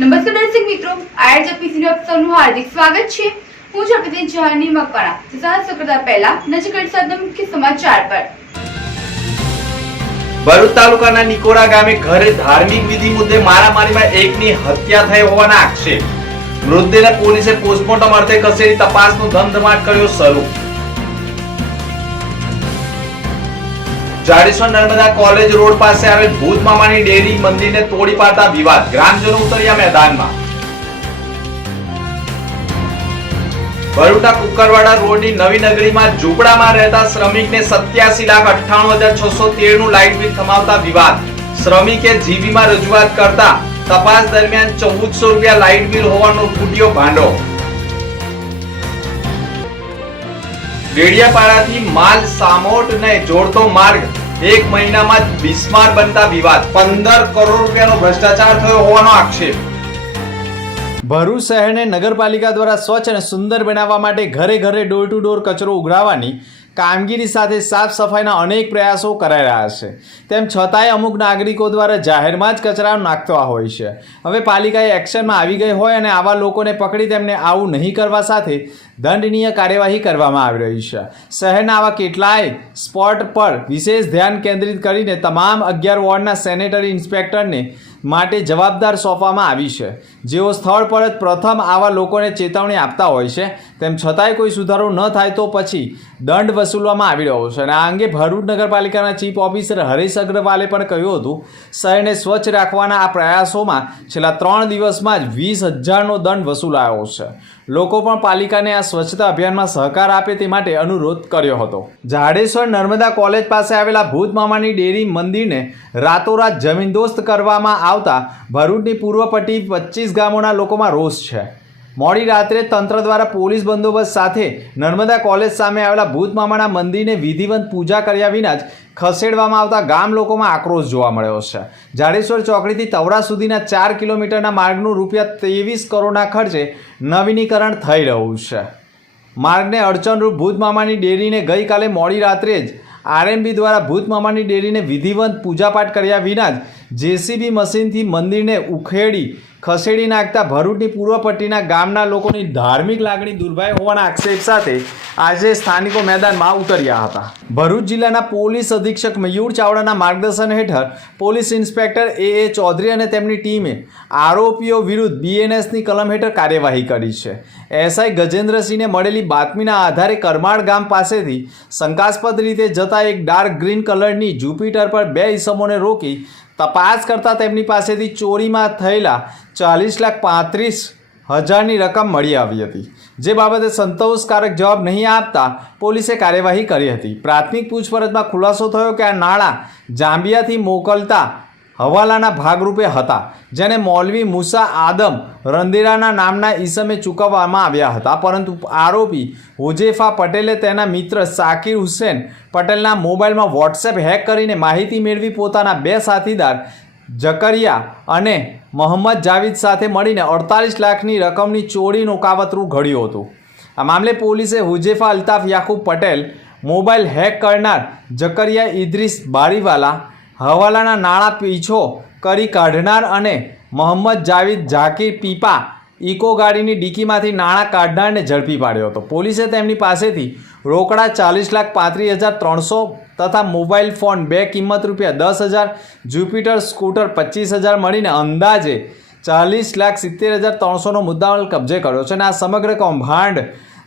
નમસ્કાર દર્શક મિત્રો, આઈઆરજેપીસી ન્યૂઝ આપનું હાર્દિક સ્વાગત છે। હું છું પ્રતિનિધિ જહાની મકવાણા। સાત સકતા પહેલા નજર કરી સાતના મુખ્ય સમાચાર પર। ભરૂચ તાલુકાના નિકોરા ગામે ઘરે ધાર્મિક વિધિ મુદ્દે મારામારીમાં એકની હત્યા થઈ હોવાના આક્ષેપ। મૃતદેહને પોલીસે પોસ્ટમોર્ટમ અર્થે ખસેડી તપાસનો ધમધમાટ કર્યો શરૂ। જાડેશ્વર નર્મદા કોલેજ રોડ પાસે આવેલ ભૂત મામાની ડેરી મંદિરને તોડી પાડતા વિવાદ, ગ્રામજનો ઉતર્યા મેદાનમાં। ભરૂચના કુકરવાડા રોડની નવી નગરીમાં ઝૂંપડામાં રહેતા શ્રમિકને 87,98,613 નું લાઇટ બિલ થમાવતા વિવાદ। શ્રમિકે જીબીમાં રજૂઆત કરતા તપાસ દરમિયાન 1400 રૂપિયા લાઇટ બિલ હોવાનો ફૂટ્યો ભાંડો। ડેડિયાપાડાથી માલ સામોટને જોડતો માર્ગ 1 મહિનામાં જ બિસ્માર બનતા વિવાદ, 15 કરોડ રૂપિયાનો ભ્રષ્ટાચાર થયો હોવાનો આક્ષેપ। ભરૂચ શહેરને નગરપાલિકા દ્વારા સ્વચ્છ અને સુંદર બનાવવા માટે ઘરે ઘરે ડોર ટુ ડોર કચરો ઉઘરાવવાની કામગીરી સાથે સાફ સફાઈના અનેક પ્રયાસો કરાઈ રહ્યા છે। તેમ છતાંય અમુક નાગરિકો દ્વારા જાહેરમાં જ કચરા નાખતા હોય છે। હવે પાલિકાએ એક્શનમાં આવી ગઈ હોય અને આવા લોકોને પકડી તેમને આવું નહીં કરવા સાથે દંડનીય કાર્યવાહી કરવામાં આવી રહી છે। શહેરના આવા કેટલાય સ્પોટ પર વિશેષ ધ્યાન કેન્દ્રિત કરીને તમામ 11 વોર્ડના સેનેટરી ઇન્સ્પેક્ટરને માટે જવાબદાર સોંપવામાં આવી છે, જેઓ સ્થળ પર જ પ્રથમ આવા લોકોને ચેતવણી આપતા હોય છે। તેમ છતાંય કોઈ સુધારો ન થાય તો પછી દંડ વસૂલવામાં આવી રહ્યો છે। અને આ અંગે ભરૂચ નગરપાલિકાના ચીફ ઓફિસર હરેશ અગ્રવાલે પણ કહ્યું હતું, શહેરને સ્વચ્છ રાખવાના આ પ્રયાસોમાં છેલ્લા 3 દિવસમાં જ 20,000નો દંડ વસૂલાયો છે। લોકો પણ પાલિકાને આ સ્વચ્છતા અભિયાનમાં સહકાર આપે તે માટે અનુરોધ કર્યો હતો। જાડેશ્વર નર્મદા કોલેજ પાસે આવેલા ભૂત મામાની ડેરી મંદિરને રાતોરાત જમીનદોસ્ત કરવામાં આવતા ભરૂચની પૂર્વ પટ્ટી 25 ગામોના લોકોમાં રોષ છે। મોડી રાત્રે તંત્ર દ્વારા પોલીસ બંદોબસ્ત સાથે નર્મદા કોલેજ સામે આવેલા ભૂત મામાના મંદિરને વિધિવત પૂજા કર્યા વિના જ ખસેડવામાં આવતા ગામ લોકોમાં આક્રોશ જોવા મળ્યો છે। જાડેશ્વર ચોકડીથી તવરા સુધીના 4 કિલોમીટરના માર્ગનું રૂપિયા 23 કરોડના ખર્ચે નવીનીકરણ થઈ રહ્યું છે। માર્ગને અડચણરૂપ ભૂત મામાની ડેરીને ગઈકાલે મોડી રાત્રે જ આરએમબી દ્વારા ભૂત મામાની ડેરીને વિધિવત પૂજાપાઠ કર્યા વિના જ જેસીબી મશીનથી મંદિરને ઉખેડી ખસેડી નાખતા ભરૂચની પૂર્વ પટ્ટીના ગામના લોકોની ધાર્મિક લાગણી દુર્ભાઈ હોવાના આક્ષેપ સાથે આજે સ્થાનિકો મેદાનમાં ઉતર્યા હતા। ભરૂચ જિલ્લાના પોલીસ અધિક્ષક મયુર ચાવડાના માર્ગદર્શન હેઠળ પોલીસ ઇન્સ્પેક્ટર એ ચૌધરી અને તેમની ટીમે આરોપીઓ વિરુદ્ધ બીએનએસની કલમ હેઠળ કાર્યવાહી કરી છે। એસઆઈ ગજેન્દ્રસિંહને મળેલી બાતમીના આધારે કરમાળ ગામ પાસેથી શંકાસ્પદ રીતે જતા એક ડાર્ક ગ્રીન કલરની જુપિટર પર 2 ઈસમોને રોકી તપાસ કરતા તેમની પાસેથી ચોરીમાં થયેલા 40,35,000ની રકમ મળી આવી હતી, જે બાબતે સંતોષકારક જવાબ નહીં આપતા પોલીસે કાર્યવાહી કરી હતી। પ્રાથમિક પૂછપરછમાં ખુલાસો થયો કે આ નાણાં જાંબિયાથી મોકલતા હવાલાના ભાગરૂપે હતા, જેને મૌલવી મુસા આદમ રંદેરાના નામના ઈસમે ચૂકવવામાં આવ્યા હતા, પરંતુ આરોપી હુજેફા પટેલે તેના મિત્ર સાકિર હુસેન પટેલના મોબાઈલમાં વોટ્સએપ હેક કરીને માહિતી મેળવી પોતાના 2 સાથીદાર જકરિયા અને મોહમ્મદ જાવેદ સાથે મળીને 48 લાખની રકમની ચોરીનું કાવતરું ઘડ્યું હતું। આ મામલે પોલીસે હુજેફા અલ્તાફ યાકુબ પટેલ, મોબાઈલ હેક કરનાર જકરિયા ઇદ્રીસ બારીવાલા, હવાલાના નાણાં પીછો કરી કાઢનાર અને મોહમ્મદ જાવેદ ઝાકીર પીપા ઇકો ગાડીની ડીકીમાંથી નાણાં કાઢનારને ઝડપી પાડ્યો હતો। પોલીસે તેમની પાસેથી રોકડા 40,35,300 તથા મોબાઈલ ફોન 2 કિંમત રૂપિયા 10,000, જુપિટર સ્કૂટર 25,000 મળીને અંદાજે 40,70,300નો મુદ્દામાલ કબજે કર્યો છે। અને આ સમગ્ર કૌભાંડ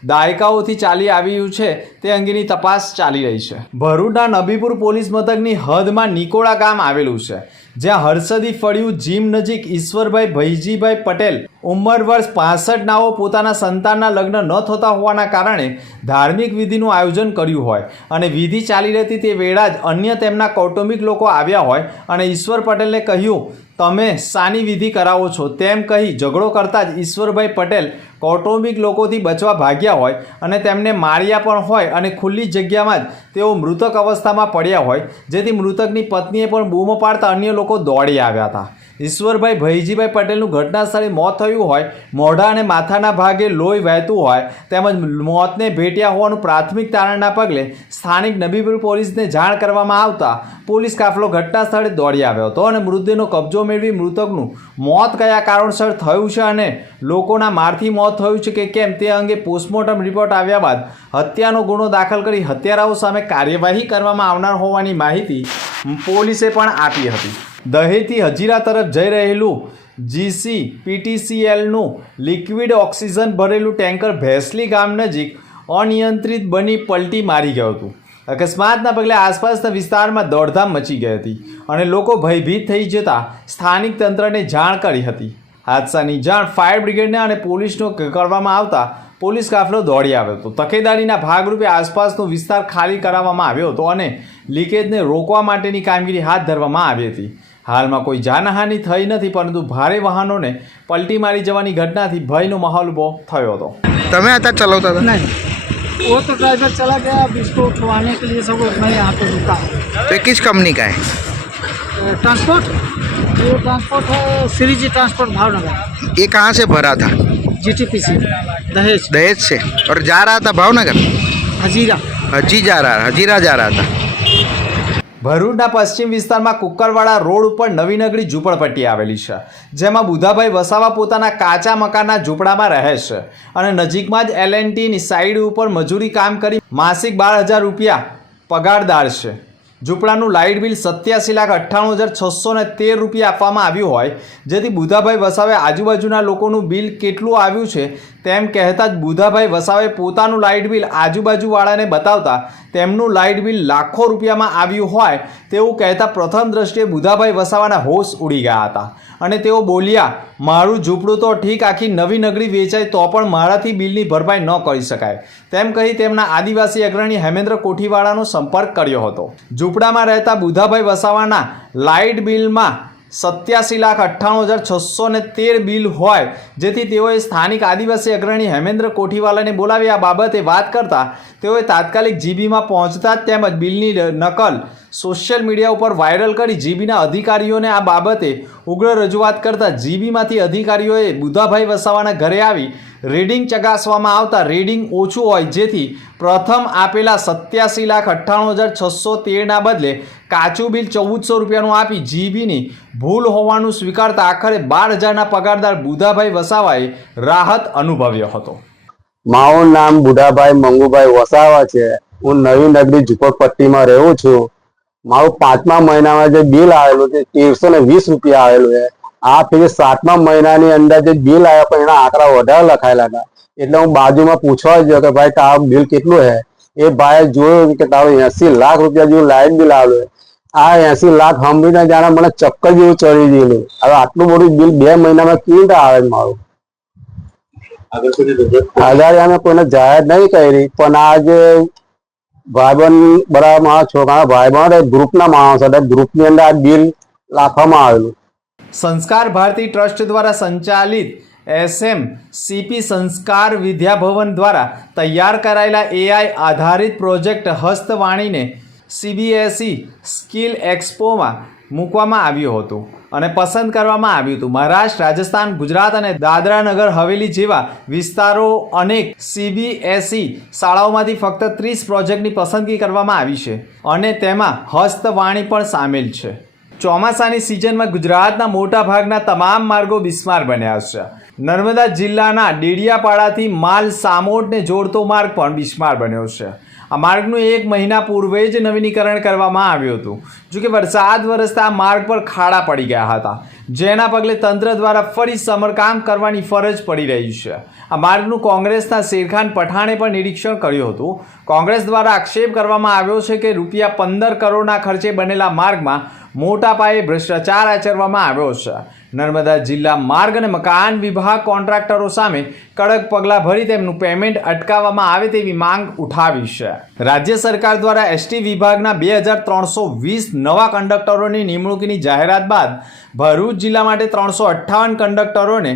દાયકાઓથી ચાલી આવ્યું છે તે અંગેની તપાસ ચાલી રહી છે। ભરૂચના નબીપુર પોલીસ મથકની હદમાં નિકોળા ગામ આવેલું છે, જ્યાં હર્ષદી ફળિયું જીમ નજીક ઈશ્વરભાઈ ભૈજીભાઈ પટેલ ઉંમર વર્ષ 65 નાઓ પોતાના સંતાનના લગ્ન ન થતા હોવાના કારણે ધાર્મિક વિધિનું આયોજન કર્યું હોય અને વિધિ ચાલી રહેતી તે વેળા જ અન્ય તેમના કૌટુંબિક લોકો આવ્યા હોય અને ઈશ્વર પટેલને કહ્યું, તમે શાની વિધિ કરાવો છો તેમ કહી ઝઘડો કરતા જ ઈશ્વરભાઈ પટેલ કૌટુંબિક લોકોથી બચવા ભાગ્યા હોય અને તેમને માર્યા પણ હોય અને ખુલ્લી જગ્યામાં જ તેઓ મૃતક અવસ્થામાં પડ્યા હોય, જેથી મૃતકની પત્નીએ પણ બૂમો પાડતા અન્ય લોકો દોડી આવ્યા હતા. ઈશ્વરભાઈ ભૈજીભાઈ પટેલનું ઘટના સ્થળે મોત થયું હોય, મોઢા અને માથાના ભાગે લોહી વહેતું હોય તેમજ મોતને ભેટ્યા હોવાનું પ્રાથમિક તારણના પગલે સ્થાનિક નબીપુર પોલીસને જાણ કરવામાં આવતા પોલીસ કાફલો ઘટના સ્થળે દોડી આવ્યો હતો અને મૃતદેહનો કબજો મેળવી મૃતકનું મોત કયા કારણસર થયું છે અને લોકોના મારથી મોત થયું છે કે કેમ તે અંગે પોસ્ટમોર્ટમ રિપોર્ટ આવ્યા બાદ હત્યાનો ગુનો દાખલ કરી હત્યારાઓ સામે કાર્યવાહી કરવામાં આવનાર હોવાની માહિતી પોલીસે પણ આપી હતી. દહેજથી હજીરા તરફ જઈ રહેલું GCPTCLનું લિક્વિડ ઓક્સિજન ભરેલું ટેન્કર ભેંસલી ગામ નજીક અનિયંત્રિત બની પલટી મારી ગયું હતું. અકસ્માતના પગલે આસપાસના વિસ્તારમાં દોડધામ મચી ગઈ હતી અને લોકો ભયભીત થઈ જતા સ્થાનિક તંત્રને જાણ કરી હતી. હાદસાની જાણ ફાયર બ્રિગેડને અને પોલીસનો કરવામાં આવતા પોલીસ કાફલો દોડી આવ્યો હતો. તકેદારીના ભાગરૂપે આસપાસનો વિસ્તાર ખાલી કરાવવામાં આવ્યો હતો અને લીકેજને રોકવા માટેની કામગીરી હાથ ધરવામાં આવી હતી. હાલમાં કોઈ જાનહાનિ થઈ નથી, પરંતુ ભારે વાહનોને પલટી મારી જવાની ઘટનાથી ભયનો માહોલ ઊભો થયો હતો. તમે आता चलाता था? नहीं, वो तो ड्राइवर चला गया। अब इसको उठवाने के लिए सब मैं यहाँ पे रुका। तो किस कंपनी का है? ट्रांसपोर्ट, ये ट्रांसपोर्ट है श्रीजी ट्रांसपोर्ट भावनगर, ये कहाँ से भरा था? GTPC दहेज दहेज से। और जा रहा था भावनगर? हजीरा। हजीरा जा रहा था। ભરૂચના પશ્ચિમ વિસ્તારમાં કુકરવાડા રોડ ઉપર નવી નગરી ઝૂંપડપટ્ટી આવેલી છે, જેમાં બુધાભાઈ વસાવા પોતાના કાચા મકાનના ઝૂંપડામાં રહે છે અને નજીકમાં જ L&Tની સાઇડ ઉપર મજૂરી કામ કરી માસિક 12,000 રૂપિયા પગારદાર છે. ઝૂંપડાનું લાઇટ બિલ 87,98,613 રૂપિયા આપવામાં આવ્યું હોય, જેથી બુધાભાઈ વસાવે આજુબાજુના લોકોનું બિલ કેટલું આવ્યું છે તેમ કહેતા જ બુધાભાઈ વસાવે પોતાનું લાઇટ બિલ આજુબાજુવાળાને બતાવતા તેમનું લાઇટ બિલ લાખો રૂપિયામાં આવ્યું હોય તેવું કહેતા પ્રથમ દ્રષ્ટિએ બુધાભાઈ વસાવાના હોશ ઉડી ગયા હતા અને તેઓ બોલ્યા, મારું ઝૂંપડું તો ઠીક, આખી નવી નગરી વેચાય તો પણ મારાથી બિલની ભરપાઈ ન કરી શકાય તેમ કહી તેમના આદિવાસી અગ્રણી હેમેન્દ્ર કોઠીવાળાનો સંપર્ક કર્યો હતો. ઝૂંપડામાં રહેતા બુધાભાઈ વસાવાના લાઇટ બિલમાં 87,98,613 બિલ હોય, જેથી તેઓએ સ્થાનિક આદિવાસી અગ્રણી હેમેન્દ્ર કોઠીવાલાને બોલાવી આ બાબતે વાત કરતા તેઓએ તાત્કાલિક જીબીમાં પહોંચતા જ તેમજ બિલની નકલ સોશિયલ મીડિયા ઉપર વાયરલ કરી જીબીના અધિકારીઓને આ બાબતે ઉગ્ર રજૂઆત કરતા જીબીમાંથી અધિકારીઓએ બુધાભાઈ વસાવાના ઘરે આવી રીડિંગ ચકાસવામાં આવતા રીડિંગ ઓછું હોય, જેથી પ્રથમ આપેલા 87,98,613ના બદલે કાચું બિલ 1,400 રૂપિયાનું આપી જીબીની ભૂલ હોવાનું સ્વીકારતા આખરે 12,000ના પગારદાર બુધાભાઈ વસાવાએ રાહત અનુભવ્યો હતો. મારું નામ બુધાભાઈ મંગુભાઈ વસાવા છે. હું નવી નગરી ઝુંપડપટ્ટીમાં રહું છું. મારું 5મા મહિનામાં જે બિલ આવેલું છે 1,320 રૂપિયા આવેલું છે. આ ફેર 7મા મહિનાની અંદર જે બિલ આવ્યા પણ એના આંકડા વધારે લખાયેલા હતા, એટલે હું બાજુમાં પૂછવા ગયો કે ભાઈ તારું બિલ કેટલું છે. એ ભાઈએ જોયું કે તારું 80 લાખ રૂપિયા જેવું લાઇટ બિલ આવેલું છે. આ 80 લાખ સાંભળીને જાણે મને ચક્કર જેવું ચડી ગયેલું. હવે આટલું બધું બિલ 2 મહિનામાં કેવી રીતે આવે મારું? આગળ અમે કોઈને જાહેર નહીં કરી, પણ આ જે ભાઈબંધ બરાબર મારા છોકરાના ભાઈબંધ ગ્રુપના માણસ હતા, ગ્રુપની અંદર આ બિલ લખવામાં આવેલું. સંસ્કાર ભારતી ટ્રસ્ટ દ્વારા સંચાલિત SMCP સંસ્કાર વિદ્યાભવન દ્વારા તૈયાર કરાયેલા AI આધારિત પ્રોજેક્ટ હસ્તવાણીને CBSE સ્કિલ એક્સપોમાં મૂકવામાં આવ્યું હતું અને પસંદ કરવામાં આવ્યું હતું. મહારાષ્ટ્ર, રાજસ્થાન, ગુજરાત અને દાદરા નગર હવેલી જેવા વિસ્તારો અનેક CBSE શાળાઓમાંથી ફક્ત 30 પ્રોજેક્ટની પસંદગી કરવામાં આવી છે અને તેમાં હસ્તવાણી પણ સામેલ છે. ચોમાસાની સિઝનમાં ગુજરાતના મોટા ભાગના તમામ માર્ગો બિસ્માર બન્યા છે. નર્મદા જિલ્લાના ડેડિયાપાડાથી માલ સામોટને જોડતો માર્ગ પણ બિસ્માર બન્યો છે. આ માર્ગનું 1 મહિના પૂર્વે જ નવીનીકરણ કરવામાં આવ્યું હતું, જોકે વરસાદ વરસતા આ માર્ગ પર ખાડા પડી ગયા હતા, જેના પગલે તંત્ર દ્વારા ફરી સમારકામ કરવાની ફરજ પડી રહી છે. આ માર્ગનું કોંગ્રેસના શેરખાન પઠાણે પણ નિરીક્ષણ કર્યું હતું. કોંગ્રેસ દ્વારા આક્ષેપ કરવામાં આવ્યો છે કે ₹15 કરોડના ખર્ચે બનેલા માર્ગમાં મોટા પાયે ભ્રષ્ટાચાર આચરવામાં આવ્યો છે. નર્મદા જિલ્લા માર્ગ અને મકાન વિભાગ કોન્ટ્રાક્ટરો સામે કડક પગલાં ભરી તેમનું પેમેન્ટ અટકાવવામાં આવે તેવી માંગ ઉઠાવી છે. રાજ્ય સરકાર દ્વારા ST વિભાગના 2,320 નવા કંડક્ટરોની નિમણૂકની જાહેરાત બાદ ભરૂચ જિલ્લા માટે 358 કંડક્ટરોને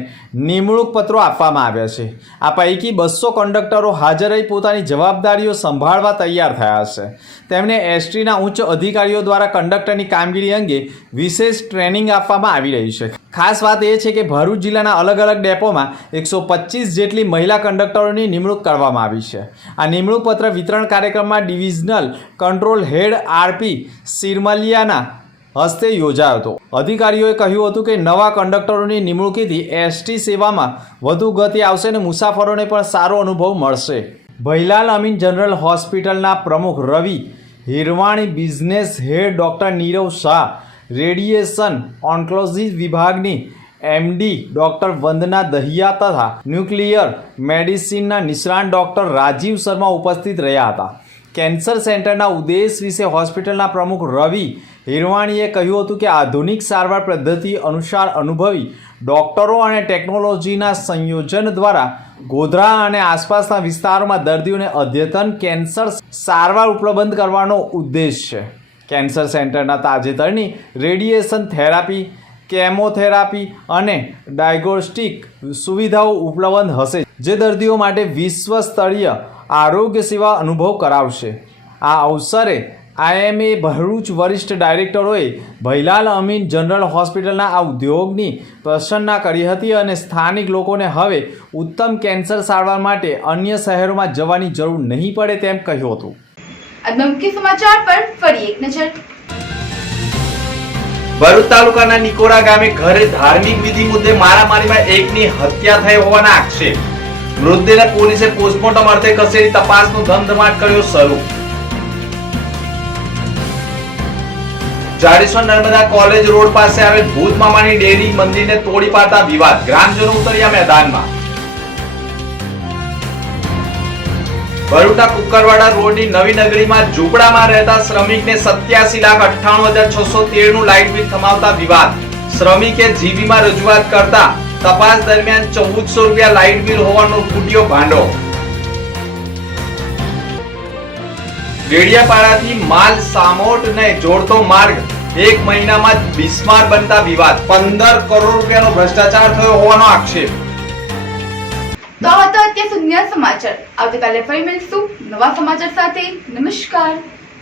નિમણૂક પત્રો આપવામાં આવ્યા છે. આ પૈકી 200 કંડક્ટરો હાજર રહી પોતાની જવાબદારીઓ સંભાળવા તૈયાર થયા છે. તેમને એસટીના ઉચ્ચ અધિકારીઓ દ્વારા કંડક્ટરની કામગીરી અંગે વિશેષ ટ્રેનિંગ આપવામાં આવી રહી છે. ખાસ વાત એ છે કે ભરૂચ જિલ્લાના અલગ અલગ ડેપોમાં 125 જેટલી મહિલા કંડક્ટરોની નિમણૂક કરવામાં આવી છે. આ નિમણૂક પત્ર વિતરણ કાર્યક્રમમાં ડિવિઝનલ કંટ્રોલ હેડ આરપી સિરમલિયાના હસ્તે યોજાયો હતો. અધિકારીઓએ કહ્યું હતું કે નવા કંડક્ટરોની નિમણૂકીથી એસટી સેવામાં વધુ ગતિ આવશે અને મુસાફરોને પણ સારો અનુભવ મળશે. ભૈલાલ અમીન જનરલ હોસ્પિટલના પ્રમુખ Ravi Hirwani, business head doctor Nirav Shah, radiation oncology વિભાગની એમડી ડૉક્ટર વંદના દહિયા તથા ન્યુક્લિયર મેડિસિનના નિષ્ણાત ડૉક્ટર રાજીવ શર્મા ઉપસ્થિત રહ્યા હતા. કેન્સર સેન્ટરના ઉદ્દેશ વિશે હોસ્પિટલના પ્રમુખ રવિ હિરવાણીએ કહ્યું હતું કે આધુનિક સારવાર પદ્ધતિ અનુસાર અનુભવી ડૉક્ટરો અને ટેકનોલોજીના સંયોજન દ્વારા ગોધરા અને આસપાસના વિસ્તારોમાં દર્દીઓને અદ્યતન કેન્સર સારવાર ઉપલબ્ધ કરવાનો ઉદ્દેશ છે. કેન્સર સેન્ટરના તાજેતરની રેડિયેશન થેરાપી, કેમોથેરાપી અને ડાયગ્નોસ્ટિક સુવિધાઓ ઉપલબ્ધ હશે, જે દર્દીઓ માટે વિશ્વ સ્તરીય આરોગ્ય સેવા અનુભવ કરાવશે. આ અવસરે આઈએમએ ભરૂચ વરિષ્ઠ ડાયરેક્ટરોએ ભૈલાલ અમીન જનરલ હોસ્પિટલના આ ઉદ્યોગની પ્રશંસા કરી હતી અને સ્થાનિક લોકોને હવે ઉત્તમ કેન્સર સારવાર માટે અન્ય શહેરોમાં જવાની જરૂર નહીં પડે તેમ કહ્યું હતું. મુખ્ય સમાચાર પર ફરી એક નજર. ભરૂચ તાલુકાના નિકોરા ગામે ઘરે ધાર્મિક વિધિ મુદ્દે મારામારીમાં એકની હત્યા થઈ હોવાના આક્ષેપ. મૃતદેહને પોલીસે પોસ્ટમોર્ટમ અર્થે ખસેડી તપાસનો ધમધમાટ કર્યો શરૂ. જાડેશ્વર નર્મદા કોલેજ રોડ પાસે આવેલ ભૂત મામાની ડેરી મંદિરને તોડી પાડતા વિવાદ, ગ્રામજનો ઉતર્યા મેદાનમાં. ભરૂચના કુકરવાડા રોડની નવી નગરીમાં ઝૂંપડામાં રહેતા શ્રમિકને 87,98,613 નું લાઇટ બિલ થમાવતા વિવાદ. શ્રમિકે જીબીમાં રજૂઆત કરતા તપાસ દરમિયાન 1400 રૂપિયા લાઇટ બિલ હોવાનો ફૂટ્યો ભાંડો. ડેડિયાપાડાથી માલ સામોટને જોડતો માર્ગ 1 મહિનામાં જ બિસ્માર બનતા વિવાદ. 15 કરોડ રૂપિયાનો ભ્રષ્ટાચાર થયો હોવાનો આક્ષેપ. તો હતો અત્યાર સુધીના સમાચાર. આવતીકાલે ફરી મળીશું નવા સમાચાર સાથે. નમસ્કાર.